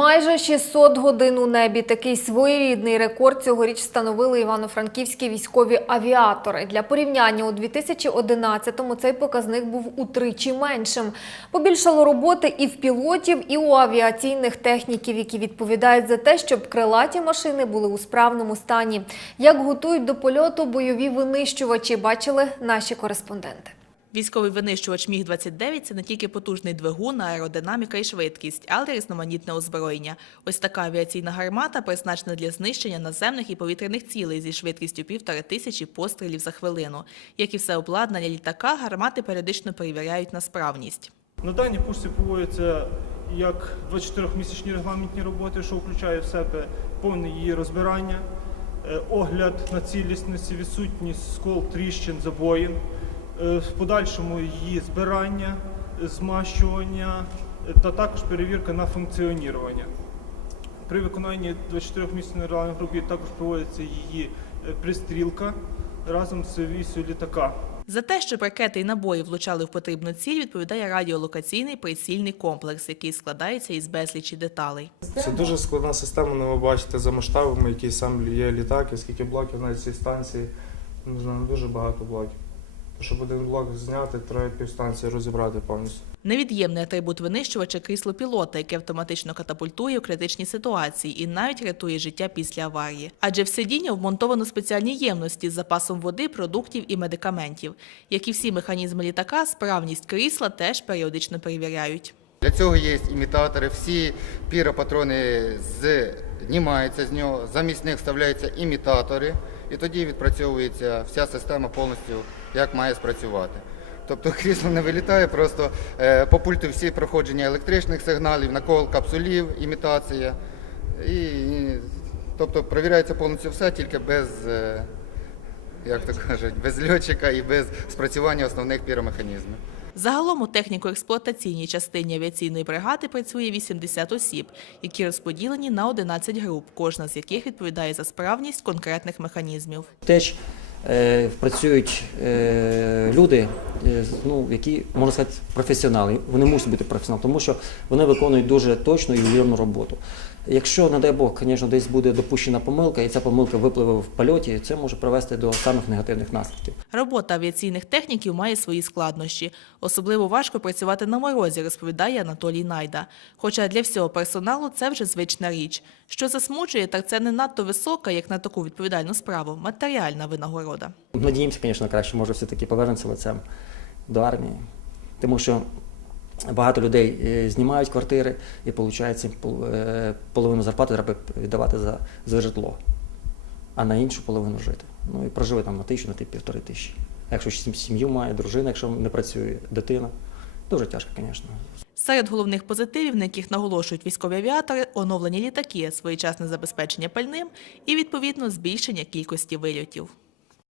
Майже 600 годин у небі. Такий своєрідний рекорд цьогоріч встановили івано-франківські військові авіатори. Для порівняння у 2011-му цей показник був утричі меншим. Побільшало роботи і в пілотів, і у авіаційних техніків, які відповідають за те, щоб крилаті машини були у справному стані. Як готують до польоту бойові винищувачі, бачили наші кореспонденти. Військовий винищувач Міг-29 – це не тільки потужний двигун, аеродинаміка і швидкість, але й різноманітне озброєння. Ось така авіаційна гармата призначена для знищення наземних і повітряних цілей зі швидкістю півтори тисячі пострілів за хвилину. Як і все обладнання літака, гармати періодично перевіряють на справність. На даній пушці проводяться як 24-місячні регламентні роботи, що включає в себе повне її розбирання, е, огляд на цілісності, відсутність скол, тріщин, забоїн, в подальшому її збирання, е, змащування е, та також перевірка на функціонування. При виконанні 24-місячної регламентної робіт також проводиться її е, пристрілка разом з вісю літака. За те, щоб ракети і набої влучали в потрібну ціль, відповідає радіолокаційний прицільний комплекс, який складається із безлічі деталей. Це дуже складна система, ну ви бачите за масштабами, який сам є літак, і скільки блоків навіть цієї станції. Не знаю, дуже багато блоків. Щоб один блок зняти, треба півстанції розібрати повністю. Невід'ємний атрибут винищувача крісло пілота, яке автоматично катапультує у критичній ситуації і навіть рятує життя після аварії. Адже в сидіння вмонтовано спеціальні ємності з запасом води, продуктів і медикаментів. Як і всі механізми літака, справність крісла теж періодично перевіряють. Для цього є імітатори, всі піропатрони знімаються з нього, замість них вставляються імітатори, і тоді відпрацьовується вся система повністю, як має спрацювати. Тобто крісло не вилітає, просто е, по пульту всі проходження електричних сигналів, накол капсулів, імітація. І, і, тобто перевіряється повністю все, тільки без, е, як то кажуть, без льотчика і без спрацювання основних піромеханізмів. Загалом у техніко-експлуатаційній частині авіаційної бригади працює 80 осіб, які розподілені на 11 груп, кожна з яких відповідає за справність конкретних механізмів. Теж працюють е, люди, е, ну, які, можна сказати, професіонали. Вони мусять бути професіоналами, тому що вони виконують дуже точну і вірну роботу. Якщо, не дай Бог, звісно, десь буде допущена помилка, і ця помилка випливе в польоті, це може привести до самих негативних наслідків. Робота авіаційних техніків має свої складнощі. Особливо важко працювати на морозі, розповідає Анатолій Найда. Хоча для всього персоналу це вже звична річ. Що засмучує, так це не надто висока, як на таку відповідальну справу, матеріальна винагорода. Надіємося, звісно, краще може все-таки повернутися лицем до армії, тому що багато людей е, знімають квартири і, виходить, половину зарплати треба віддавати за, за житло, а на іншу половину жити. Ну і проживи там на тисячу, на півтори тисячі. Якщо сім'ю має, дружина, якщо не працює, дитина, дуже тяжко, звісно. Серед головних позитивів, на яких наголошують військові авіатори, оновлені літаки, своєчасне забезпечення пальним і, відповідно, збільшення кількості вильотів.